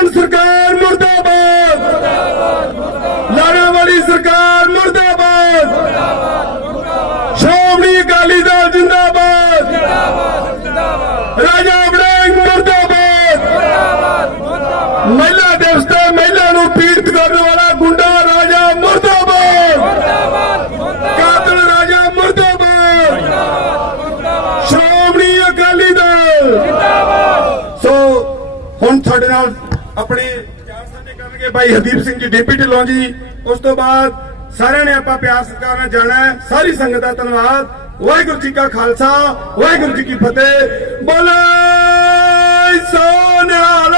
Captain सरकार मुर्दाबाद, लाने वाली सरकार मुर्दाबाद, श्रोमणी अकाली दल जिंदाबाद, राजा वड़ैंग मुर्दाबाद, महिला दिवस ते महिला नूं पीड़ित करने वाला गुंडा राजा मुर्दाबाद, कातिल राजा मुर्दाबाद, श्रोमणी अकाली दल। सो हुण तुहाडे नाल अपने विचार साझे करनगे भाई हरदीप सिंह जी डीपी ढिल्लों जी। उस तो बाद सारिਆਂ ने आपां प्यार सत्कार नाल जाना है। सारी संगत दा धन्नवाद। वाहिगुरू जी का खालसा, वाहिगुरू जी की फतेह। बोले सो निहाल।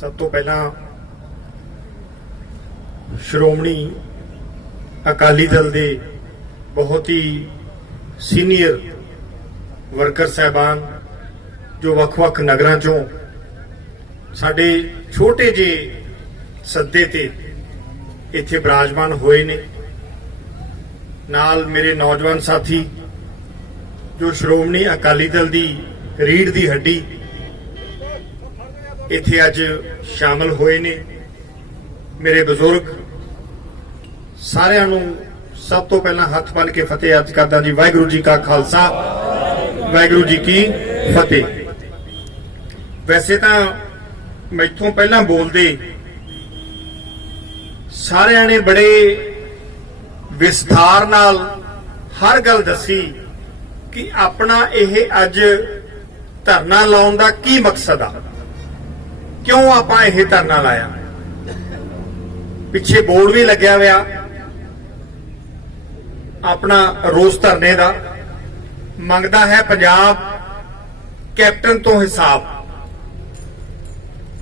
सब तो पहला श्रोमणी अकाली दल दे बहुत ही सीनियर वर्कर साहबान जो वख-वख नगरां चों साडे छोटे जे सद्दे ते इत्थे विराजमान होए ने, नाल मेरे नौजवान साथी जो श्रोमणी अकाली दल दी रीढ़ दी हड्डी इत्थे अज शामिल होए ने, मेरे बजुर्ग सारिਆਂ ਨੂੰ सब तो पहला हथ बन के फतेह अर्ज करदा जी। वाहिगुरू जी का खालसा, वाहिगुरू जी की फतेह। वैसे तो मैथों पहला बोलदे सारिਆਂ ने बड़े विस्तार नाल हर गल दसी कि अपना यह अज धरना लाउण दा की मकसद आ, क्यों आपां यह धरना लाया। पिछे बोर्ड भी लग्या होया अपना रोस धरने का, मंगदा है पंजाब कैप्टन तो हिसाब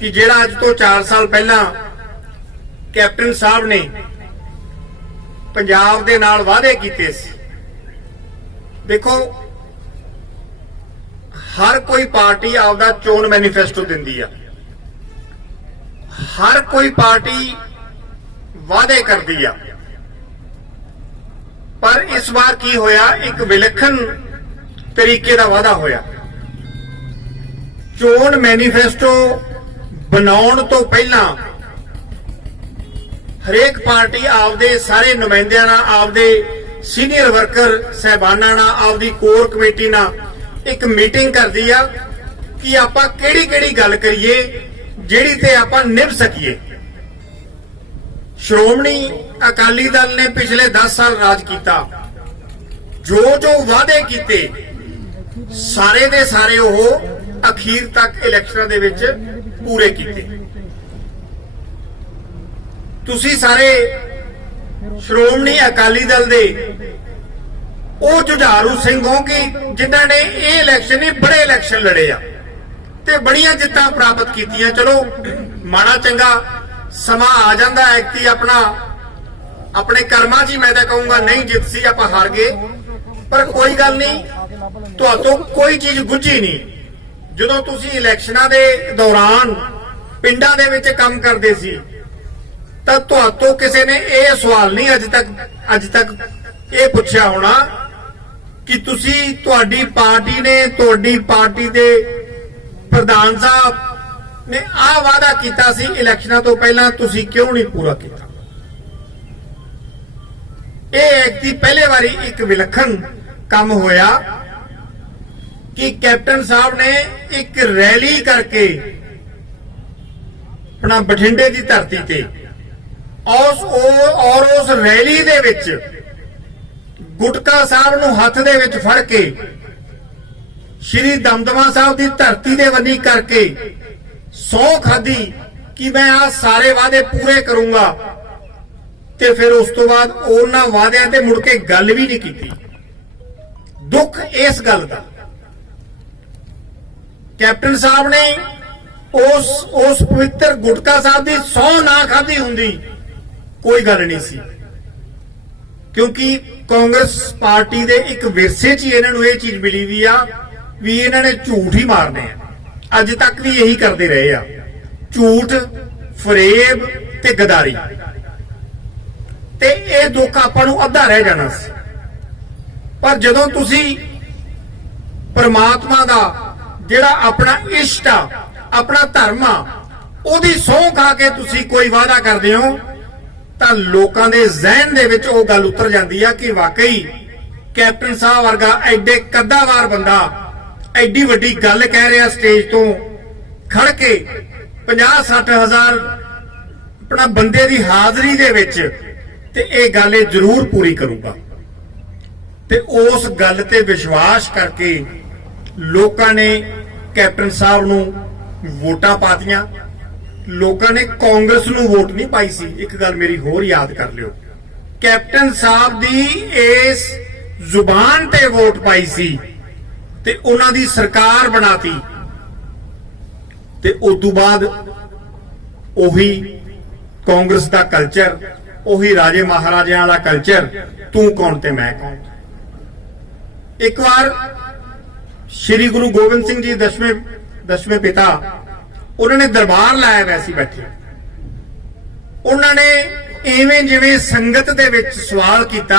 कि जेड़ा अज तो 4 साल पहला कैप्टन साहब ने पंजाब दे नाल वादे कीते सी। देखो हर कोई पार्टी आपदा चोण मैनीफेस्टो दिंदी आ, हर कोई पार्टी वादे करदी आ, पर इस बार की होया एक विलखण तरीके का वादा होया। चोण मैनीफेस्टो बनाउण तो पहला हरेक पार्टी आपदे सारे नुमाइंदियां नाल, आपदे सीनियर वर्कर साहबानां नाल, आपदी कोर कमेटी नाल एक मीटिंग करदी आ कि आपां किहड़ी-किहड़ी गल करिए जिहड़ी ते आपां निभ सकीए। श्रोमणी अकाली दल ने पिछले 10 साल राज किया, जो जो वादे किए सारे दे सारे वो अखीर तक इलैक्शनां दे विच पूरे किए। तुसी सारे श्रोमणी अकाली दल दे वो जुझारू सिंह हो कि जिन्हां ने ये इलैक्शन ही बड़े इलैक्शन लड़े आ ते बड़ियां जित्तां प्राप्त कीतियां। चलो माड़ा चंगा समा आ जाता है कि अपना अपने कर्मा जी, मैं तो कहूंगा नहीं जित सी आप हार गए, पर कोई गल नहीं, तो कोई चीज गुझी नहीं। जो तुसी इलैक्शनां दे दौरान पिंडां दे विच काम करदे सी तो किसी ने यह सवाल नहीं अज तक ये पूछा होना कि तुसी तुहाडी पार्टी ने, तुहाडी पार्टी दे प्रधान साहब ने आ वादा किया सी इलैक्शनां तो पहला, तुसी क्यों नहीं पूरा किया। एक दी पहले बारी एक विलखण काम होया कि कैप्टन साहब ने एक रैली करके अपना बठिंडे की धरती ते और उस रैली दे विच गुटका साहब नूं हथ दे विच फड़ के श्री दमदमा साहब की धरती दे वनी करके सौ खाधी कि मैं आ सारे वादे पूरे करूंगा, ते फिर उस तो बाद उन्हां वादियां ते मुड़ के गल भी नहीं की। दुख इस गल का कैप्टन साहब ने उस पवित्र गुटका साहब की सौ ना खाधी हुंदी कोई गल नहीं सी, क्योंकि कांग्रेस पार्टी दे एक विरसे च इन्हां नूं इह चीज मिली हुई आ भी इन्हां ने झूठ ही मारने आ। अज तक भी यही करते रहे आ, झूठ, फरेब ते गदारी। ਤੇ ਇਹ ਦੁੱਖ ਆਪਾਂ ਨੂੰ ਅੱਧਾ ਰਹਿ ਜਾਣਾ ਸੀ। ਪਰ ਜਦੋਂ ਤੁਸੀਂ ਪਰਮਾਤਮਾ ਦਾ ਜਿਹੜਾ ਆਪਣਾ ਇਸ਼ਟ ਆ, ਆਪਣਾ ਧਰਮ ਆ, ਉਹਦੀ ਸਹੁੰ ਖਾ ਕੇ ਤੁਸੀਂ ਕੋਈ ਵਾਅਦਾ ਕਰਦੇ ਹੋ ਤਾਂ ਲੋਕਾਂ ਦੇ ਜ਼ਿਹਨ ਦੇ ਵਿੱਚ ਉਹ ਗੱਲ ਉਤਰ ਜਾਂਦੀ ਆ ਕਿ ਵਾਕਈ ਕੈਪਟਨ ਸਾਹਿਬ ਵਰਗਾ ਐਡੇ ਕੱਦਾਵਾਰ ਬੰਦਾ ਐਡੀ ਵੱਡੀ ਗੱਲ ਕਹਿ ਰਿਹਾ ਸਟੇਜ ਤੋਂ ਖੜ ਕੇ 50-60 ਹਜ਼ਾਰ ਆਪਣਾ ਬੰਦੇ ਦੀ ਹਾਜ਼ਰੀ ਦੇ ਵਿੱਚ, ਤੇ ਇਹ ਗੱਲ ਇਹ ਜ਼ਰੂਰ ਪੂਰੀ ਕਰੂਗਾ। ਤੇ ਉਸ ਗੱਲ ਤੇ ਵਿਸ਼ਵਾਸ ਕਰਕੇ ਲੋਕਾਂ ਨੇ ਕੈਪਟਨ ਸਾਹਿਬ ਨੂੰ ਵੋਟਾਂ ਪਾਤੀਆਂ। ਲੋਕਾਂ ਨੇ ਕਾਂਗਰਸ ਨੂੰ ਵੋਟ ਨਹੀਂ ਪਾਈ ਸੀ। ਇੱਕ ਗੱਲ ਮੇਰੀ ਹੋਰ ਯਾਦ ਕਰ ਲਿਓ, ਕੈਪਟਨ ਸਾਹਿਬ ਦੀ ਇਸ ਜ਼ੁਬਾਨ ਤੇ ਵੋਟ ਪਾਈ ਸੀ ਤੇ ਉਹਨਾਂ ਦੀ ਸਰਕਾਰ ਬਣਾਤੀ। ਤੇ ਉਸ ਤੋਂ ਬਾਅਦ ਉਹੀ ਕਾਂਗਰਸ ਦਾ ਕਲਚਰ, ਉਹੀ ਰਾਜੇ ਮਹਾਰਾਜਿਆਂ ਵਾਲਾ ਕਲਚਰ, ਤੂੰ ਕੌਣ ਤੇ ਮੈਂ ਕੌਣ। ਇੱਕ ਵਾਰ ਸ਼੍ਰੀ ਗੁਰੂ ਗੋਬਿੰਦ ਸਿੰਘ ਜੀ ਦਸਵੇਂ ਪਿਤਾ, ਉਹਨਾਂ ਨੇ ਦਰਬਾਰ ਲਾਇਆ ਹੋਇਆ ਸੀ ਬੈਠੇ। ਉਹਨਾਂ ਨੇ ਐਵੇਂ ਜਿਵੇਂ ਸੰਗਤ ਦੇ ਵਿੱਚ ਸਵਾਲ ਕੀਤਾ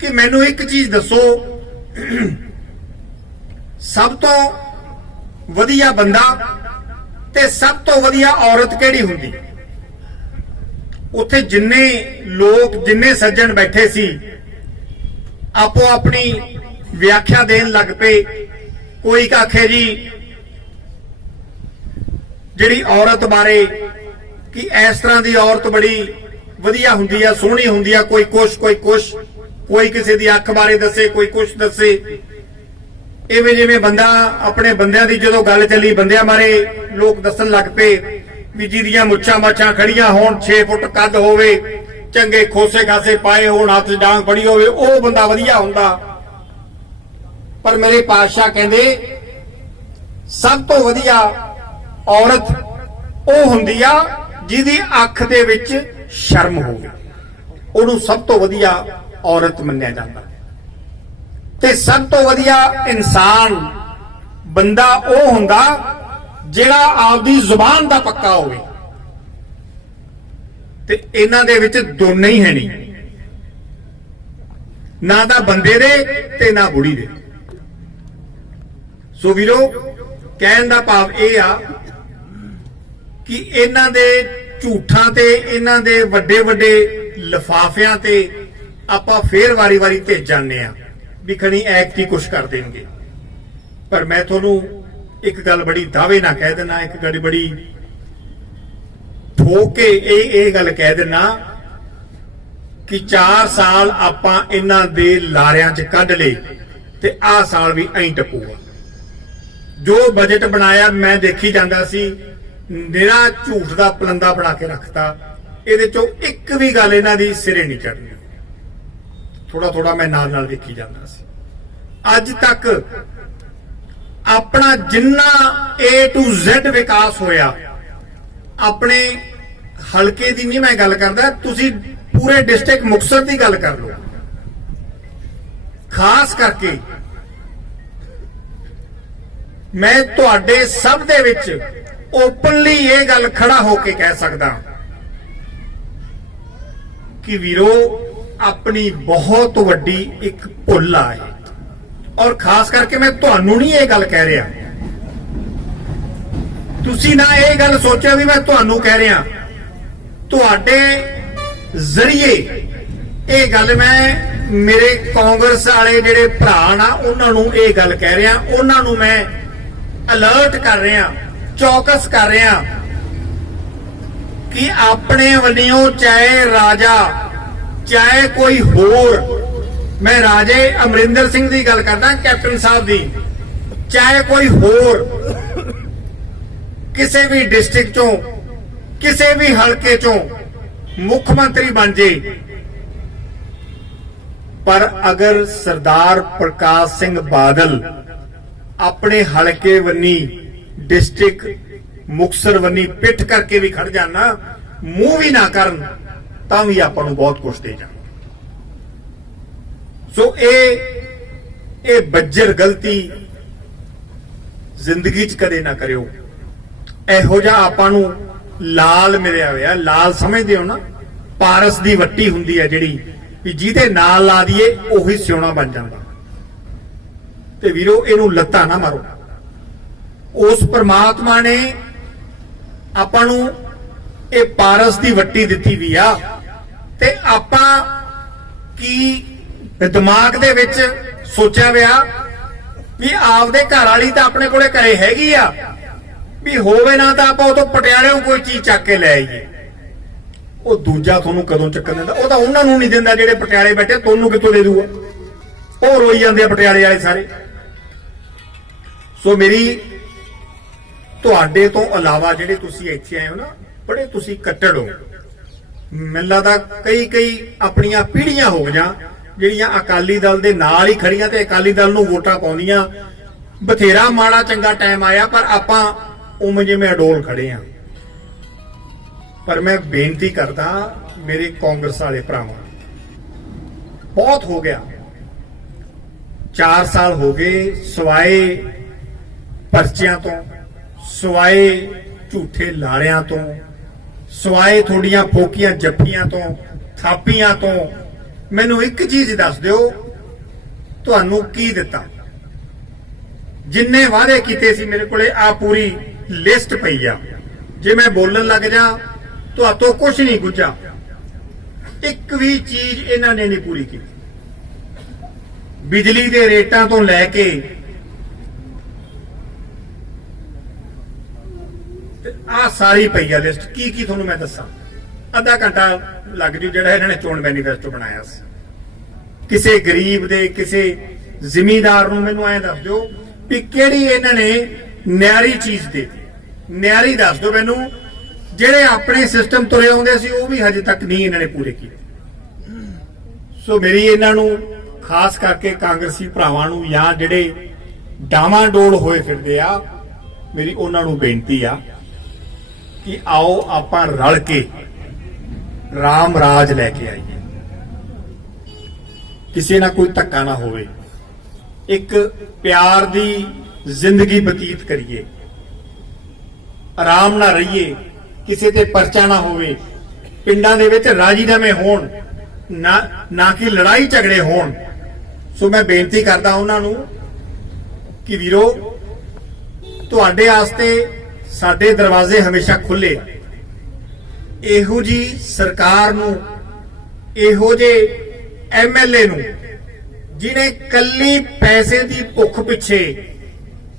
ਕਿ ਮੈਨੂੰ ਇੱਕ ਚੀਜ਼ ਦੱਸੋ, ਸਭ ਤੋਂ ਵਧੀਆ ਬੰਦਾ ਤੇ ਸਭ ਤੋਂ ਵਧੀਆ ਔਰਤ ਕਿਹੜੀ ਹੁੰਦੀ। ਉੱਥੇ ਜਿੰਨੇ ਲੋਕ, ਜਿੰਨੇ ਸੱਜਣ ਬੈਠੇ ਸੀ, ਆਪੋ ਆਪਣੀ ਵਿਆਖਿਆ ਦੇਣ ਲੱਗ ਪਏ। ਕੋਈ ਆਖੇ ਜੀ ਜਿਹੜੀ ਔਰਤ ਬਾਰੇ ਕਿ ਇਸ ਤਰ੍ਹਾਂ ਦੀ ਔਰਤ ਬੜੀ ਵਧੀਆ ਹੁੰਦੀ ਆ, ਸੋਹਣੀ ਹੁੰਦੀ ਆ, ਕੋਈ ਕੁਛ ਕੋਈ ਕਿਸੇ ਦੀ ਅੱਖ ਬਾਰੇ ਦੱਸੇ, ਕੋਈ ਕੁਛ ਦੱਸੇ। ਇਵੇਂ ਜਿਵੇਂ ਬੰਦਾ ਆਪਣੇ ਬੰਦਿਆਂ ਦੀ ਜਦੋਂ ਗੱਲ ਚੱਲੀ, ਬੰਦਿਆਂ ਬਾਰੇ ਲੋਕ ਦੱਸਣ ਲੱਗ ਪਏ ਵੀ ਜਿਹਦੀਆਂ ਮੁੱਛਾਂ ਮਾਛਾਂ ਖੜੀਆਂ ਹੋਣ, 6 ਫੁੱਟ ਕੱਦ ਹੋਵੇ, ਚੰਗੇ ਖੋਸੇ ਖਾਸੇ ਪਾਏ ਹੋਣ, ਹੱਥ ਡਾਂਗ ਫੜੀ ਹੋਵੇ, ਉਹ ਬੰਦਾ ਵਧੀਆ ਹੁੰਦਾ। ਪਰ ਮੇਰੇ ਪਾਤਸ਼ਾਹ ਕਹਿੰਦੇ ਸਭ ਤੋਂ ਵਧੀਆ ਔਰਤ ਉਹ ਹੁੰਦੀ ਆ ਜਿਹਦੀ ਅੱਖ ਦੇ ਵਿੱਚ ਸ਼ਰਮ ਹੋਵੇ, ਉਹਨੂੰ ਸਭ ਤੋਂ ਵਧੀਆ ਔਰਤ ਮੰਨਿਆ ਜਾਂਦਾ। ਤੇ ਸਭ ਤੋਂ ਵਧੀਆ ਇਨਸਾਨ, ਬੰਦਾ ਉਹ ਹੁੰਦਾ ਜਿਹੜਾ ਆਪਦੀ ਜ਼ੁਬਾਨ ਦਾ ਪੱਕਾ ਹੋਵੇ। ਤੇ ਇਹਨਾਂ ਦੇ ਵਿੱਚ ਦੋਨੇ ਹੀ ਹੈ ਨਹੀਂ, ਨਾ ਤਾਂ ਬੰਦੇ ਦੇ ਤੇ ਨਾ ਬੁੜੀ ਦੇ। ਸੋ ਵੀਰੋ, ਕਹਿਣ ਦਾ ਭਾਵ ਇਹ ਆ ਕਿ ਇਹਨਾਂ ਦੇ ਝੂਠਾਂ ਤੇ ਇਹਨਾਂ ਦੇ ਵੱਡੇ ਵੱਡੇ ਲਿਫਾਫਿਆਂ ਤੇ ਆਪਾਂ ਫੇਰ ਵਾਰੀ-ਵਾਰੀ ਭੇਜ ਜਾਂਦੇ ਆ ਵੀ ਖਣੀ ਐਕਟ ਹੀ ਕੁਛ ਕਰ ਦੇਣਗੇ। ਪਰ ਮੈਂ ਤੁਹਾਨੂੰ ਇੱਕ ਗੱਲ ਬੜੀ ਦਾਅਵੇ ਨਾਲ ਕਹਿ ਦਿੰਦਾ, ਇੱਕ ਗੱਲ ਬੜੀ ਠੋਕ ਕੇ ਇਹ ਗੱਲ ਕਹਿ ਦਿੰਦਾ ਕਿ 4 ਸਾਲ ਆਪਾਂ ਇਹਨਾਂ ਦੇ ਲਾਰਿਆਂ 'ਚ ਕੱਢ ਲਏ ਤੇ ਆਹ ਸਾਲ ਵੀ ਐਂ ਟਪੂਗਾ। ਜੋ ਬਜਟ ਬਣਾਇਆ ਮੈਂ ਦੇਖੀ ਜਾਂਦਾ ਸੀ, ਨਿਰਾ ਝੂਠ ਦਾ ਪਲੰਦਾ ਬਣਾ ਕੇ ਰੱਖਤਾ। ਇਹਦੇ ਚੋਂ ਇੱਕ ਵੀ ਗੱਲ ਇਹਨਾਂ ਦੀ ਸਿਰੇ ਨਹੀਂ ਚੜ੍ਹਨੀ। ਥੋੜਾ ਮੈਂ ਨਾਲ ਦੇਖੀ ਜਾਂਦਾ ਸੀ। ਅੱਜ ਤੱਕ ਆਪਣਾ ਜਿੰਨਾ A to Z ਵਿਕਾਸ ਹੋਇਆ, ਆਪਣੇ ਹਲਕੇ ਦੀ ਨਹੀਂ ਮੈਂ ਗੱਲ ਕਰਦਾ, ਤੁਸੀਂ ਪੂਰੇ ਡਿਸਟ੍ਰਿਕਟ ਮੁਕਤਸਰ ਦੀ ਗੱਲ ਕਰ ਲਓ। ਖਾਸ ਕਰਕੇ ਮੈਂ ਤੁਹਾਡੇ ਸਭ ਦੇ ਵਿੱਚ ਓਪਨਲੀ ਇਹ ਗੱਲ ਖੜਾ ਹੋ ਕੇ ਕਹਿ ਸਕਦਾ ਕਿ ਵੀਰੋ, ਆਪਣੀ ਬਹੁਤ ਵੱਡੀ ਇੱਕ ਭੁੱਲ ਆ ਹੈ। ਔਰ ਖਾਸ ਕਰਕੇ ਮੈਂ ਤੁਹਾਨੂੰ ਨਹੀਂ ਇਹ ਗੱਲ ਕਹਿ ਰਿਹਾ, ਤੁਸੀਂ ਨਾ ਇਹ ਗੱਲ ਸੋਚਿਆ ਵੀ ਮੈਂ ਤੁਹਾਨੂੰ ਕਹਿ ਰਿਹਾ, ਤੁਹਾਡੇ ਜ਼ਰੀਏ ਇਹ ਗੱਲ ਮੈਂ ਮੇਰੇ ਕਾਂਗਰਸ ਵਾਲੇ ਜਿਹੜੇ ਭਰਾ ਨਾ ਉਹਨਾਂ ਨੂੰ ਇਹ ਗੱਲ ਕਹਿ ਰਿਹਾ, ਉਹਨਾਂ ਨੂੰ ਮੈਂ ਅਲਰਟ ਕਰ ਰਿਹਾ, ਚੌਕਸ ਕਰ ਰਿਹਾ ਕਿ ਆਪਣੇ ਵੱਲੋਂ ਚਾਹੇ ਰਾਜਾ ਚਾਹੇ ਕੋਈ ਹੋਰ, ਮੈਂ ਰਾਜੇ ਅਮਰਿੰਦਰ ਸਿੰਘ ਦੀ ਗੱਲ ਕਰਦਾ, ਕੈਪਟਨ ਸਾਹਿਬ ਦੀ, ਚਾਹੇ ਕੋਈ ਹੋਰ ਕਿਸੇ ਵੀ ਡਿਸਟ੍ਰਿਕਟ ਚੋਂ ਕਿਸੇ ਵੀ ਹਲਕੇ ਚੋਂ ਮੁੱਖ ਮੰਤਰੀ ਬਣ ਜੇ, ਪਰ ਅਗਰ ਸਰਦਾਰ ਪ੍ਰਕਾਸ਼ ਸਿੰਘ ਬਾਦਲ ਆਪਣੇ ਹਲਕੇ ਵੰਨੀ ਡਿਸਟ੍ਰਿਕਟ ਮੁਕਤਸਰ ਵੰਨੀ ਪਿੱਠ ਕਰਕੇ ਵੀ ਖੜ ਜਾਣਾ, ਮੂੰਹ ਵੀ ਨਾ ਕਰਨ, ਤਾਂ ਵੀ ਆਪਾਂ ਨੂੰ ਬਹੁਤ ਕੁਝ ਦੇ ਜਾਣ। ਸੋ ਇਹ ਬੱਜਰ ਗਲਤੀ ਜ਼ਿੰਦਗੀ 'ਚ ਕਦੇ ਨਾ ਕਰਿਓ। ਇਹੋ ਜਿਹਾ ਆਪਾਂ ਨੂੰ ਲਾਲ ਮਿਲਿਆ ਹੋਇਆ, ਲਾਲ ਸਮਝਦੇ ਹੋ ਨਾ, ਪਾਰਸ ਦੀ ਵੱਟੀ ਹੁੰਦੀ ਹੈ ਜਿਹੜੀ ਵੀ ਜਿਹਦੇ ਨਾਲ ਲਾ ਦਈਏ ਉਹੀ ਸਿਉਣਾ ਬਣ ਜਾਂਦਾ। ਤੇ ਵੀਰੋ ਇਹਨੂੰ ਲੱਤਾਂ ਨਾ ਮਾਰੋ। ਉਸ ਪ੍ਰਮਾਤਮਾ ਨੇ ਆਪਾਂ ਨੂੰ ਇਹ ਪਾਰਸ ਦੀ ਵੱਟੀ ਦਿੱਤੀ ਵੀ ਆ, ਤੇ ਆਪਾਂ ਕੀ ਦਿਮਾਗ ਦੇ ਵਿੱਚ ਸੋਚਿਆ ਵਿਆ ਵੀ ਆਪਦੇ ਘਰ ਵਾਲੀ ਤਾਂ ਆਪਣੇ ਕੋਲੇ ਘਰੇ ਹੈਗੀ ਆ, ਵੀ ਹੋਵੇ ਨਾ ਤਾਂ ਆਪਾਂ ਉਹ ਤੋਂ ਪਟਿਆਲਿਓਂ ਕੋਈ ਚੀਜ਼ ਚੱਕ ਕੇ ਲੈ ਆਈਏ। ਉਹ ਦੂਜਾ ਤੁਹਾਨੂੰ ਕਦੋਂ ਚੱਕਣ ਦਿੰਦਾ? ਉਹ ਤਾਂ ਉਹਨਾਂ ਨੂੰ ਨਹੀਂ ਦਿੰਦਾ ਜਿਹੜੇ ਪਟਿਆਲੇ ਬੈਠੇ, ਤੁਹਾਨੂੰ ਕਿੱਥੋਂ ਦੇ ਦੂਗਾ? ਉਹ ਰੋਈ ਜਾਂਦੇ ਆ ਪਟਿਆਲੇ ਵਾਲੇ ਸਾਰੇ। ਸੋ ਮੇਰੀ ਤੁਹਾਡੇ ਤੋਂ ਇਲਾਵਾ ਜਿਹੜੇ ਤੁਸੀਂ ਇੱਥੇ ਆਏ ਹੋ ਨਾ, ਬੜੇ ਤੁਸੀਂ ਕੱਟੜ ਹੋ। ਮੈਨੂੰ ਲੱਗਦਾ ਕਈ ਆਪਣੀਆਂ ਪੀੜ੍ਹੀਆਂ ਹੋ ਗਈਆਂ ਜਿਹੜੀਆਂ ਅਕਾਲੀ ਦਲ ਦੇ ਨਾਲ ਹੀ ਖੜੀਆਂ ਤੇ ਅਕਾਲੀ ਦਲ ਨੂੰ ਵੋਟਾਂ ਪਾਉਂਦੀਆਂ। ਬਥੇਰਾ ਮਾੜਾ ਚੰਗਾ ਟਾਈਮ ਆਇਆ, ਪਰ ਆਪਾਂ ਉਵੇਂ ਜਿਵੇਂ ਅਡੋਲ ਖੜੇ ਆ। ਪਰ ਮੈਂ ਬੇਨਤੀ ਕਰਦਾ ਮੇਰੇ ਕਾਂਗਰਸ ਵਾਲੇ ਭਰਾਵਾਂ, ਬਹੁਤ ਹੋ ਗਿਆ। 4 ਸਾਲ ਹੋ ਗਏ ਸਿਵਾਏ ਪਰਚਿਆਂ ਤੋਂ, ਸਿਵਾਏ ਝੂਠੇ ਲਾਰਿਆਂ ਤੋਂ, ਸਿਵਾਏ ਥੋੜੀਆਂ ਫੋਕੀਆਂ ਜੱਫੀਆਂ ਤੋਂ, ਥਾਪੀਆਂ ਤੋਂ। ਮੈਨੂੰ ਇੱਕ ਚੀਜ਼ ਦੱਸ ਦਿਓ, ਤੁਹਾਨੂੰ ਕੀ ਦਿੱਤਾ? ਜਿੰਨੇ ਵਾਅਦੇ ਕੀਤੇ ਸੀ ਮੇਰੇ ਕੋਲੇ ਆ ਪੂਰੀ ਲਿਸਟ ਪਈ ਆ। ਜੇ ਮੈਂ ਬੋਲਣ ਲੱਗ ਜਾ ਤੁਹਾਤੋਂ ਕੁਝ ਨਹੀਂ ਗੁੱਝਾ। ਇੱਕ ਵੀ ਚੀਜ਼ ਇਹਨਾਂ ਨੇ ਨਹੀਂ ਪੂਰੀ ਕੀਤੀ। ਬਿਜਲੀ ਦੇ ਰੇਟਾਂ ਤੋਂ ਲੈ ਕੇ ਆ ਸਾਰੀ ਪਈ ਆ ਲਿਸਟ। ਕੀ ਤੁਹਾਨੂੰ ਮੈਂ ਦੱਸਾਂ? ਅੱਧਾ ਘੰਟਾ ਲੱਗ ਜੂ ਜਿਹੜਾ ਇਹਨਾਂ ਨੇ ਚੋਣ ਮੈਨੀਫੈਸਟੋ ਬਣਾਇਆ ਸੀ। ਕਿਸੇ ਗਰੀਬ ਦੇ, ਕਿਸੇ ਜ਼ਿਮੀਂਦਾਰ ਨੂੰ ਮੈਨੂੰ ਐਂ ਦੱਸ ਦਿਓ ਵੀ ਕਿਹੜੀ ਇਹਨਾਂ ਨੇ ਨਿਆਰੀ ਚੀਜ਼ ਦੇ ਦਿੱਤੀ। ਨਿਆਰੀ ਦੱਸ ਦਿਓ ਮੈਨੂੰ। ਜਿਹੜੇ ਆਪਣੇ ਸਿਸਟਮ ਤੁਰੇ ਆਉਂਦੇ ਸੀ ਉਹ ਵੀ ਹਜੇ ਤੱਕ ਨਹੀਂ ਇਹਨਾਂ ਨੇ ਪੂਰੇ ਕੀਤੇ। ਸੋ ਮੇਰੀ ਇਹਨਾਂ ਨੂੰ ਖਾਸ ਕਰਕੇ ਕਾਂਗਰਸੀ ਭਰਾਵਾਂ ਨੂੰ ਜਾਂ ਜਿਹੜੇ ਡਾਵਾਂਡੋਲ ਹੋਏ ਫਿਰਦੇ ਆ, ਮੇਰੀ ਉਹਨਾਂ ਨੂੰ ਬੇਨਤੀ ਆ ਕਿ ਆਓ ਆਪਾਂ ਰਲ ਕੇ ਰਾਮ ਰਾਜ ਲੈ ਕੇ ਆਈਏ। ਕਿਸੇ ਨਾਲ ਕੋਈ ਧੱਕਾ ਨਾ ਹੋਵੇ, ਇੱਕ ਪਿਆਰ ਦੀ ਜ਼ਿੰਦਗੀ ਬਤੀਤ ਕਰੀਏ, ਆਰਾਮ ਨਾਲ ਰਹੀਏ, ਕਿਸੇ ਤੇ ਪਰਚਾ ਨਾ ਹੋਵੇ, ਪਿੰਡਾਂ ਦੇ ਵਿੱਚ ਰਾਜੀਨਾਮੇ ਹੋਣ, ਨਾ ਕਿ ਲੜਾਈ ਝਗੜੇ ਹੋਣ। ਸੋ ਮੈਂ ਬੇਨਤੀ ਕਰਦਾ ਉਹਨਾਂ ਨੂੰ ਕਿ ਵੀਰੋ, ਤੁਹਾਡੇ ਵਾਸਤੇ ਸਾਡੇ ਦਰਵਾਜ਼ੇ ਹਮੇਸ਼ਾ ਖੁੱਲੇ। ਇਹੋ ਜੀ ਸਰਕਾਰ ਨੂੰ, ਇਹੋ ਜੇ ਐਮਐਲਏ ਨੂੰ ਜਿਹਨੇ ਕੱਲੀ ਪੈਸੇ ਦੀ ਭੁੱਖ ਪਿੱਛੇ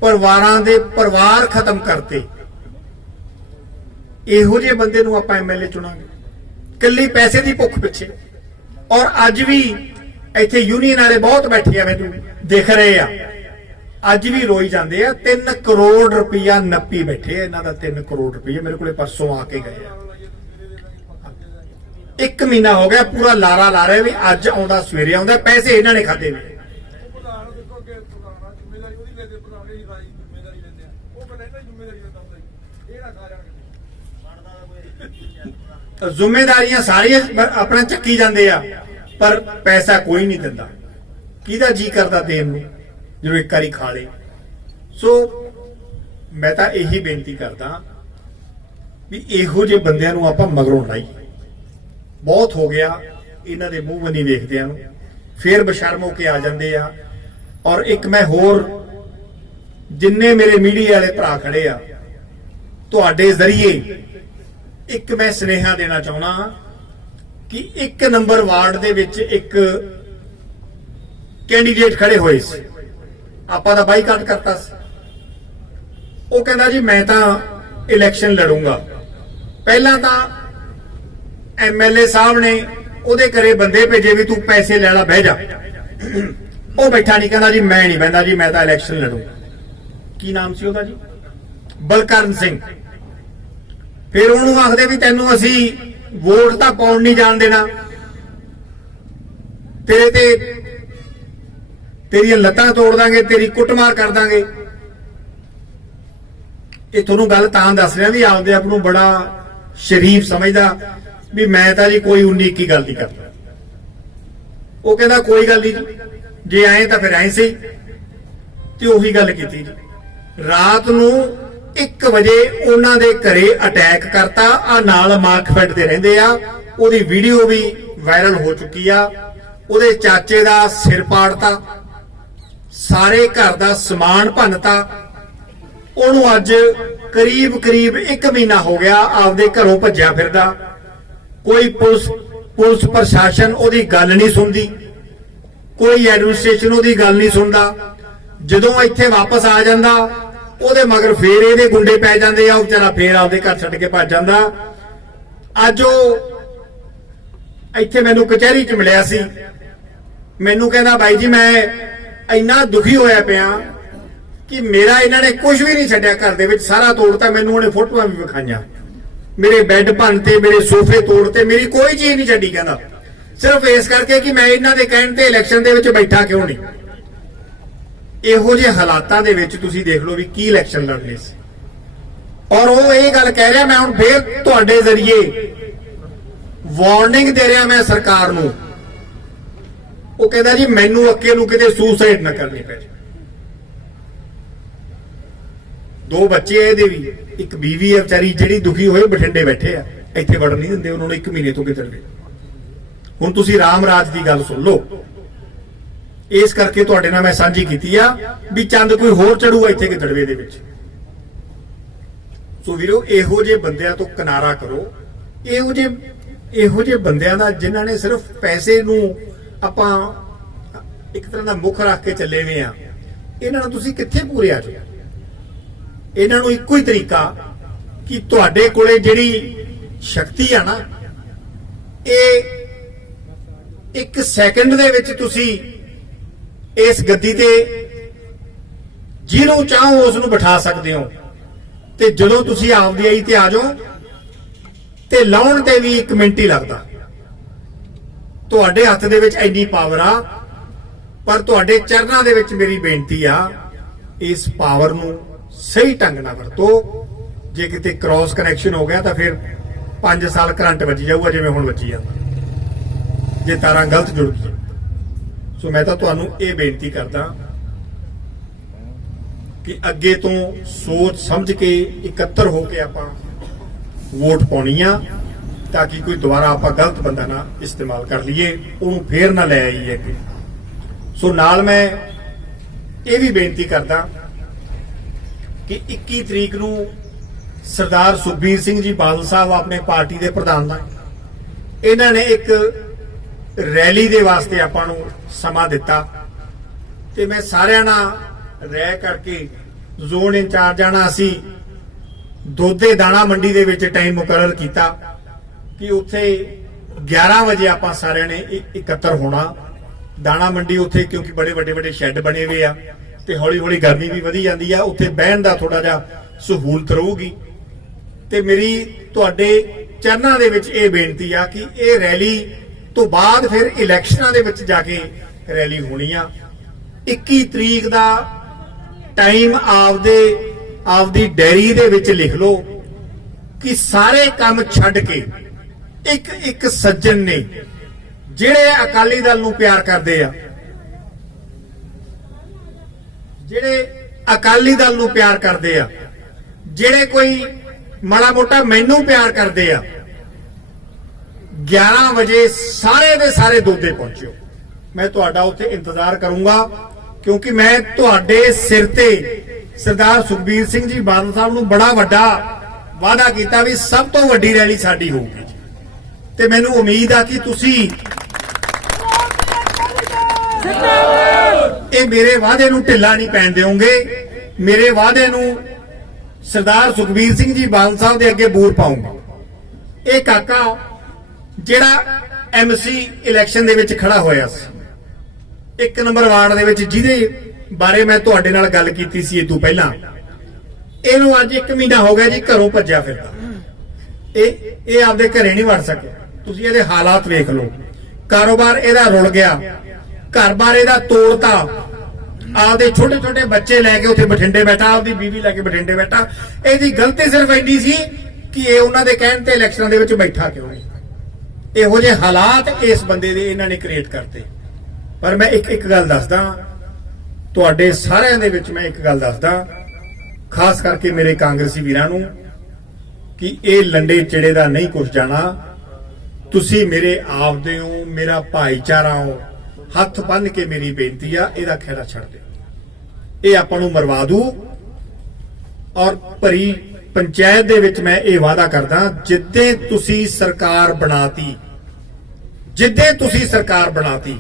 ਪਰਿਵਾਰਾਂ ਦੇ ਪਰਿਵਾਰ ਖਤਮ ਕਰਤੇ, ਇਹੋ ਜਿਹੇ ਬੰਦੇ ਨੂੰ ਆਪਾਂ ਐਮਐਲਏ ਚੁਣਾਂਗੇ ਕੱਲੀ ਪੈਸੇ ਦੀ ਭੁੱਖ ਪਿੱਛੇ। ਔਰ ਅੱਜ ਵੀ ਇੱਥੇ ਯੂਨੀਅਨ ਵਾਲੇ ਬਹੁਤ ਬੈਠੇ ਆ, ਮੈਨੂੰ ਦਿਖ ਰਹੇ ਆ, ਅੱਜ ਵੀ ਰੋਈ ਜਾਂਦੇ ਆ। 3 ਕਰੋੜ ਰੁਪਇਆ ਨੱਪੀ ਬੈਠੇ ਆ ਇਹਨਾਂ ਦਾ। 3 ਕਰੋੜ ਰੁਪਇਆ ਮੇਰੇ ਕੋਲੇ ਪਰਸੋਂ ਆ ਕੇ ਗਏ ਆ। 1 ਮਹੀਨਾ ਹੋ ਗਿਆ ਪੂਰਾ ਲਾਰਾ ਲਾ ਰਹੇ ਵੀ ਅੱਜ ਆਉਂਦਾ ਸਵੇਰੇ ਆਉਂਦਾ, ਪੈਸੇ ਇਹਨਾਂ ਨੇ ਖਾਦੇ ਨੇ। ਜ਼ਿੰਮੇਵਾਰੀਆਂ ਸਾਰੀਆਂ ਆਪਣਾ ਚੱਕੀ ਜਾਂਦੇ ਆ, ਪਰ ਪੈਸਾ ਕੋਈ ਨਹੀਂ ਦਿੰਦਾ। ਕਿਹਦਾ ਜੀ ਕਰਦਾ ਦੇਣ ਨੂੰ ਜਦੋਂ ਇੱਕ ਵਾਰੀ ਖਾ ਲੇ। ਸੋ ਮੈਂ ਤਾਂ ਇਹੀ ਬੇਨਤੀ ਕਰਦਾ ਵੀ ਇਹੋ ਜਿਹੇ ਬੰਦਿਆਂ ਨੂੰ ਆਪਾਂ ਮਗਰੋਂ ਲਾਈਏ। ਬਹੁਤ ਹੋ ਗਿਆ ਇਹਨਾਂ ਦੇ ਮੂੰਹ ਨਹੀਂ ਵੇਖਦਿਆਂ ਨੂੰ, ਫੇਰ ਬਸ਼ਰਮ ਹੋ ਕੇ ਆ ਜਾਂਦੇ ਆ। ਔਰ ਇੱਕ ਮੈਂ ਹੋਰ, ਜਿੰਨੇ ਮੇਰੇ ਮੀਡੀਆ ਵਾਲੇ ਭਰਾ ਖੜੇ ਆ, ਤੁਹਾਡੇ ਜ਼ਰੀਏ ਇੱਕ ਮੈਂ ਸੁਨੇਹਾ ਦੇਣਾ ਚਾਹੁੰਦਾ ਕਿ 1 ਨੰਬਰ ਵਾਰਡ ਦੇ ਵਿੱਚ ਇੱਕ ਕੈਂਡੀਡੇਟ ਖੜੇ ਹੋਏ ਸੀ, ਆਪਾਂ ਦਾ ਬਾਈਕਾਟ ਕਰਤਾ ਸੀ। ਉਹ ਕਹਿੰਦਾ ਜੀ ਮੈਂ ਤਾਂ ਇਲੈਕਸ਼ਨ ਲੜੂੰਗਾ। ਪਹਿਲਾਂ ਤਾਂ ਐਮਐਲਏ ਸਾਹਿਬ ਨੇ ਉਹਦੇ ਘਰੇ ਬੰਦੇ ਭੇਜੇ ਵੀ ਤੂੰ ਪੈਸੇ ਲੈ ਲੈ, ਬਹਿ ਜਾ। ਉਹ ਬੈਠਾ ਨਹੀਂ, ਕਹਿੰਦਾ ਜੀ ਮੈਂ ਨਹੀਂ ਬਹਿੰਦਾ ਜੀ, ਮੈਂ ਤਾਂ ਇਲੈਕਸ਼ਨ ਲੜੂੰਗਾ। ਕੀ ਨਾਮ ਸੀ ਉਹਦਾ ਜੀ? ਬਲਕਰਨ ਸਿੰਘ। ਫਿਰ ਉਹਨੂੰ ਆਖਦੇ ਵੀ ਤੈਨੂੰ ਅਸੀਂ ਵੋਟ ਤਾਂ ਪਾਉਣ ਨਹੀਂ ਜਾਣ ਦੇਣਾ, ਤੇਰੇ ਤੇ ਤੇਰੀਆਂ ਲੱਤਾਂ ਤੋੜ ਦਾਂਗੇ, ਤੇਰੀ ਕੁੱਟਮਾਰ ਕਰ ਦਾਂਗੇ। ਇਹ ਤੁਹਾਨੂੰ ਗੱਲ ਤਾਂ ਦੱਸ ਰਿਹਾ ਵੀ ਆਪਦੇ ਆਪ ਨੂੰ ਬੜਾ ਸ਼ਰੀਫ ਸਮਝਦਾ ਵੀ ਮੈਂ ਤਾਂ ਜੀ ਕੋਈ 19-21 ਗੱਲ ਨਹੀਂ ਕਰਦਾ। ਉਹ ਕਹਿੰਦਾ ਕੋਈ ਗੱਲ ਨਹੀਂ, ਜੇ ਆਏ ਤਾਂ ਫਿਰ ਆਏ ਸੀ। ਤੇ ਉਹੀ ਗੱਲ ਕੀਤੀ ਜੀ। ਰਾਤ ਨੂੰ 1 ਵਜੇ ਉਹਨਾਂ ਦੇ ਘਰੇ ਅਟੈਕ ਕਰਤਾ। ਆ ਨਾਲ ਮਾਰਕਫੈਟ ਦੇ ਰਹਿੰਦੇ ਆ, ਉਹਦੀ ਵੀਡੀਓ ਵੀ ਵਾਇਰਲ ਹੋ ਚੁੱਕੀ ਆ। ਉਹਦੇ ਚਾਚੇ ਦਾ ਸਿਰ ਪਾੜਤਾ, ਸਾਰੇ ਘਰ ਦਾ ਸਮਾਨ ਭੰਨਤਾ। ਉਹਨੂੰ ਅੱਜ ਕਰੀਬ 1 ਮਹੀਨਾ ਹੋ ਗਿਆ ਆਪਦੇ ਘਰੋਂ ਭੱਜਿਆ ਫਿਰਦਾ। ਕੋਈ ਪੁਲਿਸ ਪ੍ਰਸ਼ਾਸਨ ਉਹਦੀ ਗੱਲ ਨਹੀਂ ਸੁਣਦੀ, ਕੋਈ ਐਡਮਿਨਿਸਟ੍ਰੇਸ਼ਨ ਉਹਦੀ ਗੱਲ ਨਹੀਂ ਸੁਣਦਾ। ਜਦੋਂ ਇੱਥੇ ਵਾਪਸ ਆ ਜਾਂਦਾ ਉਹਦੇ ਮਗਰ ਫੇਰ ਇਹਦੇ ਗੁੰਡੇ ਪੈ ਜਾਂਦੇ ਆ, ਉਹ ਵਿਚਾਰਾ ਫੇਰ ਆਪਦੇ ਘਰ ਛੱਡ ਕੇ ਭੱਜ ਜਾਂਦਾ। ਅੱਜ ਉਹ ਇੱਥੇ ਮੈਨੂੰ ਕਚਹਿਰੀ 'ਚ ਮਿਲਿਆ ਸੀ, ਮੈਨੂੰ ਕਹਿੰਦਾ ਬਾਈ ਜੀ ਮੈਂ ਇੰਨਾ ਦੁਖੀ ਹੋਇਆ ਪਿਆ ਕਿ ਮੇਰਾ ਇਹਨਾਂ ਨੇ ਕੁਝ ਵੀ ਨਹੀਂ ਛੱਡਿਆ, ਘਰ ਦੇ ਵਿੱਚ ਸਾਰਾ ਤੋੜਤਾ। ਮੈਨੂੰ ਉਹਨੇ ਫੋਟੋਆਂ ਵੀ ਵਿਖਾਈਆਂ, ਮੇਰੇ ਬੈੱਡ ਭੰਨਤੇ, ਮੇਰੇ ਸੋਫੇ ਤੋੜਤੇ, ਮੇਰੀ ਕੋਈ ਚੀਜ਼ ਨਹੀਂ ਛੱਡੀ। ਕਹਿੰਦਾ ਸਿਰਫ ਇਸ ਕਰਕੇ ਕਿ ਮੈਂ ਇਹਨਾਂ ਦੇ ਕਹਿਣ ਤੇ ਇਲੈਕਸ਼ਨ ਦੇ ਵਿੱਚ ਬੈਠਾ ਕਿਉਂ ਨਹੀਂ। ਇਹੋ ਜਿਹੇ ਹਾਲਾਤਾਂ ਦੇ ਵਿੱਚ ਤੁਸੀਂ ਦੇਖ ਲਓ ਵੀ ਕੀ ਇਲੈਕਸ਼ਨ ਲੜਨੇ ਸੀ। ਔਰ ਉਹ ਇਹ ਗੱਲ ਕਹਿ ਰਿਹਾ, ਮੈਂ ਹੁਣ ਫੇਰ ਤੁਹਾਡੇ ਜ਼ਰੀਏ ਵਾਰਨਿੰਗ ਦੇ ਰਿਹਾ ਮੈਂ ਸਰਕਾਰ ਨੂੰ। ਉਹ ਕਹਿੰਦਾ ਜੀ ਮੈਨੂੰ ਅੱਗੇ ਨੂੰ ਕਿਤੇ ਸੁਸਾਈਡ ਨਾ ਕਰਨੀ ਪੈ ਜਾਏ। 2 ਬੱਚੇ ਆ ਇਹਦੇ ਵੀ, ਇੱਕ ਬੀਵੀ ਹੈ ਵਿਚਾਰੀ ਜਿਹੜੀ ਦੁਖੀ ਹੋਏ ਬਠਿੰਡੇ ਬੈਠੇ ਆ, ਇੱਥੇ ਵੜਨ ਨਹੀਂ ਦਿੰਦੇ ਉਹਨਾਂ ਨੂੰ 1 ਮਹੀਨੇ ਤੋਂ ਕਿਤੇ। ਹੁਣ ਤੁਸੀਂ ਰਾਮ ਰਾਜ ਦੀ ਗੱਲ ਸੁਣ ਲਓ, ਇਸ ਕਰਕੇ ਤੁਹਾਡੇ ਨਾਲ ਮੈਂ ਸਾਂਝੀ ਕੀਤੀ ਆ ਵੀ ਚੰਦ ਕੋਈ ਹੋਰ ਚੜੂਗਾ ਇੱਥੇ ਕਿ ਦੜਵੇ ਦੇ ਵਿੱਚ। ਸੋ ਵੀਰੋ ਇਹੋ ਜਿਹੇ ਬੰਦਿਆਂ ਤੋਂ ਕਿਨਾਰਾ ਕਰੋ। ਇਹੋ ਜਿਹੇ ਬੰਦਿਆਂ ਦਾ ਜਿਨ੍ਹਾਂ ਨੇ ਸਿਰਫ ਪੈਸੇ ਨੂੰ ਆਪਾਂ ਇੱਕ ਤਰ੍ਹਾਂ ਦਾ ਮੁੱਖ ਰੱਖ ਕੇ ਚੱਲੇ ਹੋਏ ਆ, ਇਹਨਾਂ ਨੂੰ ਤੁਸੀਂ ਕਿੱਥੇ ਪੂਰਿਆ ਜੀ। ਇਹਨਾਂ ਨੂੰ ਇੱਕੋ ਹੀ ਤਰੀਕਾ ਕਿ ਤੁਹਾਡੇ ਕੋਲੇ ਜਿਹੜੀ ਸ਼ਕਤੀ ਆ ਨਾ, ਇਹ 1 ਸੈਕਿੰਡ ਦੇ ਵਿੱਚ ਤੁਸੀਂ ਇਸ ਗੱਦੀ ਤੇ ਜਿਹਨੂੰ ਚਾਹੋ ਉਸ ਨੂੰ ਬਿਠਾ ਸਕਦੇ ਹੋ। ਤੇ ਜਦੋਂ ਤੁਸੀਂ ਆਪਦੀ ਆਈ ਤੇ ਆ ਜਾਓ ਤੇ ਲਾਉਣ ਤੇ ਵੀ 1 ਮਿੰਟ ਹੀ ਲੱਗਦਾ। ਤੁਹਾਡੇ ਹੱਥ ਦੇ ਵਿੱਚ ਇੰਨੀ ਪਾਵਰ ਆ, ਪਰ ਤੁਹਾਡੇ ਚਰਨਾਂ ਦੇ ਵਿੱਚ ਮੇਰੀ ਬੇਨਤੀ ਆ, ਇਸ ਪਾਵਰ ਨੂੰ ਸਹੀ ਢੰਗ ਨਾਲ ਵਰਤੋ। ਜੇ ਕਿਤੇ ਕ੍ਰਾਸ ਕਨੈਕਸ਼ਨ ਹੋ ਗਿਆ ਤਾਂ ਫਿਰ 5 ਸਾਲ ਕਰੰਟ ਵੱਜ ਜਾਊਗਾ, ਜਿਵੇਂ ਹੁਣ ਵੱਜੀ ਜਾਂਦਾ, ਜੇ ਤਾਰਾਂ ਗਲਤ ਜੁੜ ਗਈਆਂ। ਸੋ ਮੈਂ ਤਾਂ ਤੁਹਾਨੂੰ ਇਹ ਬੇਨਤੀ ਕਰਦਾ ਕਿ ਅੱਗੇ ਤੋਂ ਸੋਚ ਸਮਝ ਕੇ ਇਕੱਤਰ ਹੋ ਕੇ ਆਪਾਂ ਵੋਟ ਪਾਉਣੀ ਆ, ਤਾਂ ਕਿ ਕੋਈ ਦੁਬਾਰਾ ਆਪਾਂ ਗਲਤ ਬੰਦਾ ਨਾ ਇਸਤੇਮਾਲ ਕਰ ਲਈਏ, ਉਹਨੂੰ ਫੇਰ ਨਾ ਲੈ ਆਈਏ ਅੱਗੇ। ਸੋ ਨਾਲ ਮੈਂ ਇਹ ਵੀ ਬੇਨਤੀ ਕਰਦਾ ਕਿ 21 ਤਰੀਕ ਨੂੰ ਸਰਦਾਰ ਸੁਖਬੀਰ ਸਿੰਘ ਜੀ ਬਾਦਲ ਸਾਹਿਬ ਆਪਣੇ ਪਾਰਟੀ ਦੇ ਪ੍ਰਧਾਨ ਦਾ, ਇਹਨਾਂ ਨੇ ਇੱਕ ਰੈਲੀ ਦੇ ਵਾਸਤੇ ਆਪਾਂ ਨੂੰ ਸਮਾਂ ਦਿੱਤਾ ਤੇ ਮੈਂ ਸਾਰਿਆਂ ਨਾਲ ਰਹਿ ਕਰਕੇ ਜ਼ੋਨ ਇੰਚਾਰਜਾਂ ਨਾਲ ਅਸੀਂ ਦੋਦੇ ਦਾਣਾ ਮੰਡੀ ਦੇ ਵਿੱਚ ਟਾਈਮ ਮੁਕਰਰ ਕੀਤਾ ਕਿ ਉੱਥੇ 11 ਵਜੇ ਆਪਾਂ ਸਾਰਿਆਂ ਨੇ ਇਕੱਤਰ ਹੋਣਾ। ਦਾਣਾ ਮੰਡੀ ਉੱਥੇ ਕਿਉਂਕਿ ਬੜੇ ਵੱਡੇ ਸ਼ੈੱਡ ਬਣੇ ਹੋਏ ਆ ਤੇ ਹੌਲੀ ਹੌਲੀ ਗਰਮੀ ਵੀ ਵਧੀ ਜਾਂਦੀ ਆ, ਉੱਥੇ ਬਹਿਣ ਦਾ ਥੋੜਾ ਜਿਹਾ ਸਹੂਲਤ ਰਹੂਗੀ। ਤੇ ਮੇਰੀ ਤੁਹਾਡੇ ਚਰਨਾਂ ਦੇ ਵਿੱਚ ਇਹ ਬੇਨਤੀ ਆ ਕਿ ਇਹ ਰੈਲੀ ਤੋਂ ਬਾਅਦ ਫਿਰ ਇਲੈਕਸ਼ਨਾਂ ਦੇ ਵਿੱਚ ਜਾ ਕੇ ਰੈਲੀ ਹੋਣੀ ਆ। 21 ਤਰੀਕ ਦਾ ਟਾਈਮ ਆਪਦੀ ਡਾਇਰੀ ਦੇ ਵਿੱਚ ਲਿਖ ਲਓ ਕਿ ਸਾਰੇ ਕੰਮ ਛੱਡ ਕੇ ਇੱਕ ਸੱਜਣ ਨੇ, ਜਿਹੜੇ ਅਕਾਲੀ ਦਲ ਨੂੰ ਪਿਆਰ ਕਰਦੇ ਆ, ਜਿਹੜੇ ਅਕਾਲੀ ਦਲ ਨੂੰ ਪਿਆਰ ਕਰਦੇ ਆ, ਜਿਹੜੇ ਕੋਈ ਮਾੜਾ ਮੋਟਾ ਮੈਨੂੰ ਪਿਆਰ ਕਰਦੇ ਆ, 11 ਵਜੇ ਸਾਰੇ ਦੇ ਸਾਰੇ ਦੋਦੇ ਪਹੁੰਚਿਓ। ਮੈਂ ਤੁਹਾਡਾ ਉੱਥੇ ਇੰਤਜ਼ਾਰ ਕਰੂੰਗਾ, ਕਿਉਂਕਿ ਮੈਂ ਤੁਹਾਡੇ ਸਿਰ ਤੇ ਸਰਦਾਰ ਸੁਖਬੀਰ ਸਿੰਘ ਜੀ ਬਾਦਲ ਸਾਹਿਬ ਨੂੰ ਬੜਾ ਵੱਡਾ ਵਾਅਦਾ ਕੀਤਾ ਵੀ ਸਭ ਤੋਂ ਵੱਡੀ ਰੈਲੀ ਸਾਡੀ ਹੋਊਗੀ। ਤੇ ਮੈਨੂੰ ਉਮੀਦ ਆ ਕਿ ਤੁਸੀਂ ਇਹ ਮੇਰੇ ਵਾਅਦੇ ਨੂੰ ਢਿੱਲਾ ਨਹੀਂ ਪੈਣ ਦਿਓਗੇ। ਮੇਰੇ ਵਾਅਦੇ ਨੂੰ ਸਰਦਾਰ ਸੁਖਬੀਰ ਸਿੰਘ ਜੀ ਬਾਦਲ ਸਾਹਿਬ ਦੇ ਅੱਗੇ ਬੂਰ ਪਾਉਂਗੇ। ਇਹ ਕਾਕਾ ਜਿਹੜਾ ਐਮਸੀ ਇਲੈਕਸ਼ਨ ਦੇ ਵਿੱਚ ਖੜਾ ਹੋਇਆ ਸੀ 1 ਨੰਬਰ ਵਾਰਡ ਦੇ ਵਿੱਚ, ਜਿਹਦੇ ਬਾਰੇ ਮੈਂ ਤੁਹਾਡੇ ਨਾਲ ਗੱਲ ਕੀਤੀ ਸੀ ਇਹ ਤੋਂ ਪਹਿਲਾਂ, ਇਹਨੂੰ ਅੱਜ 1 ਮਹੀਨਾ ਹੋ ਗਿਆ ਜੀ ਘਰੋਂ ਭੱਜਿਆ ਫਿਰਦਾ। ਇਹ ਆਪਦੇ ਘਰੇ ਨਹੀਂ ਵੜ ਸਕਿਆ। ਤੁਸੀਂ ਇਹਦੇ ਹਾਲਾਤ ਵੇਖ ਲਓ। ਕਾਰੋਬਾਰ ਇਹਦਾ ਰੁਲ ਗਿਆ, ਘਰ-ਬਾਰ ਇਹਦਾ ਤੋੜਤਾ, ਆਪਦੇ ਛੋਟੇ ਬੱਚੇ ਲੈ ਕੇ ਉੱਥੇ ਬਠਿੰਡੇ ਬੈਠਾ, ਆਪਦੀ ਬੀਵੀ ਲੈ ਕੇ ਬਠਿੰਡੇ ਬੈਠਾ। ਇਹਦੀ ਗਲਤੀ ਸਿਰਫ ਇੰਨੀ ਸੀ ਕਿ ਇਹ ਉਹਨਾਂ ਦੇ ਕਹਿਣ ਤੇ ਇਲੈਕਸ਼ਨਾਂ ਦੇ ਵਿੱਚ ਬੈਠਾ ਕਿਉਂ ਨਹੀਂ। ਇਹੋ ਜਿਹੇ ਹਾਲਾਤ ਇਸ ਬੰਦੇ ਦੇ ਇਹਨਾਂ ਨੇ ਕ੍ਰੀਏਟ ਕਰਤੇ। ਪਰ ਮੈਂ ਇੱਕ ਗੱਲ ਦੱਸਦਾ ਤੁਹਾਡੇ ਸਾਰਿਆਂ ਦੇ ਵਿੱਚ, ਮੈਂ ਇੱਕ ਗੱਲ ਦੱਸਦਾ ਖਾਸ ਕਰਕੇ ਮੇਰੇ ਕਾਂਗਰਸੀ ਵੀਰਾਂ ਨੂੰ, ਕਿ ਇਹ ਲੰਡੇ ਚਿੜੇ ਦਾ ਨਹੀਂ ਕੁਛ ਜਾਣਾ। ਤੁਸੀਂ ਮੇਰੇ ਆਪਦੇ ਹੋ, ਮੇਰਾ ਭਾਈਚਾਰਾ ਹੋ। ਹੱਥ ਬੰਨ ਕੇ ਮੇਰੀ ਬੇਨਤੀ ਆ, ਇਹਦਾ ਖਹਿੜਾ ਛੱਡ ਦਿਓ। ਇਹ ਆਪਾਂ ਨੂੰ ਮਰਵਾ ਦੂ। ਔਰ ਭਰੀ ਪੰਚਾਇਤ ਦੇ ਵਿੱਚ ਮੈਂ ਇਹ ਵਾਅਦਾ ਕਰਦਾ, ਜਿੱਦੇ ਤੁਸੀਂ ਸਰਕਾਰ ਬਣਾਤੀ,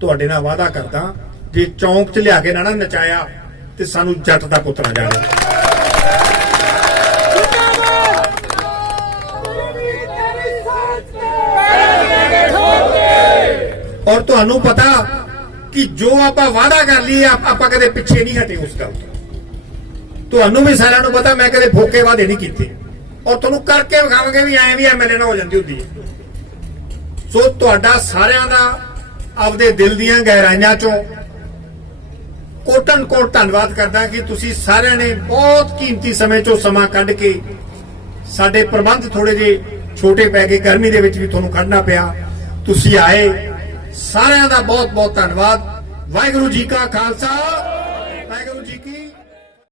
ਤੁਹਾਡੇ ਨਾਲ ਵਾਅਦਾ ਕਰਦਾ, ਜੇ ਚੌਂਕ 'ਚ ਲਿਆ ਕੇ ਨਾ ਨਚਾਇਆ ਤੇ ਸਾਨੂੰ ਜੱਟ ਦਾ ਪੁੱਤ ਨਾ ਜਾਣੇ। ਔਰ ਤੁਹਾਨੂੰ ਪਤਾ ਕਿ ਜੋ ਆਪਾਂ ਵਾਅਦਾ ਕਰ ਲਈ ਆਪਾਂ ਕਦੇ ਪਿੱਛੇ ਨਹੀਂ ਹਟੇ ਉਸ ਗੱਲ ਤੋਂ। ਤੁਹਾਨੂੰ ਵੀ ਸਾਰਿਆਂ ਨੂੰ ਪਤਾ, ਮੈਂ ਕਦੇ ਫੋਕੇ ਵਾਅਦੇ ਨਹੀਂ ਕੀਤੇ। ਔਰ ਤੁਹਾਨੂੰ ਕਰਕੇ ਵਿਖਾਵਾਂਗੇ ਵੀ ਐਂ ਵੀ ਐਮਐਲਏ ਨਾ ਹੋ ਜਾਂਦੀ ਹੁੰਦੀ ਹੈ। ਸੋ ਤੁਹਾਡਾ ਸਾਰਿਆਂ ਦਾ ਆਪਦੇ ਦਿਲ ਦੀਆਂ ਗਹਿਰਾਈਆਂ ਚੋਂ ਕੋਟਨ ਕੋਟ ਧੰਨਵਾਦ ਕਰਦਾ ਕਿ ਤੁਸੀਂ ਸਾਰਿਆਂ ਨੇ ਬਹੁਤ ਕੀਮਤੀ ਸਮੇਂ ਚੋਂ ਸਮਾਂ ਕੱਢ ਕੇ, ਸਾਡੇ ਪ੍ਰਬੰਧ ਥੋੜੇ ਜਿਹੇ ਛੋਟੇ ਪੈ ਗਏ, ਗਰਮੀ ਦੇ ਵਿੱਚ ਵੀ ਤੁਹਾਨੂੰ ਕੱਢਣਾ ਪਿਆ, ਤੁਸੀਂ ਆਏ। ਸਾਰਿਆਂ ਦਾ ਬਹੁਤ ਬਹੁਤ ਧੰਨਵਾਦ। ਵਾਹਿਗੁਰੂ ਜੀ ਕਾ ਖਾਲਸਾ, ਵਾਹਿਗੁਰੂ ਜੀ ਕੀ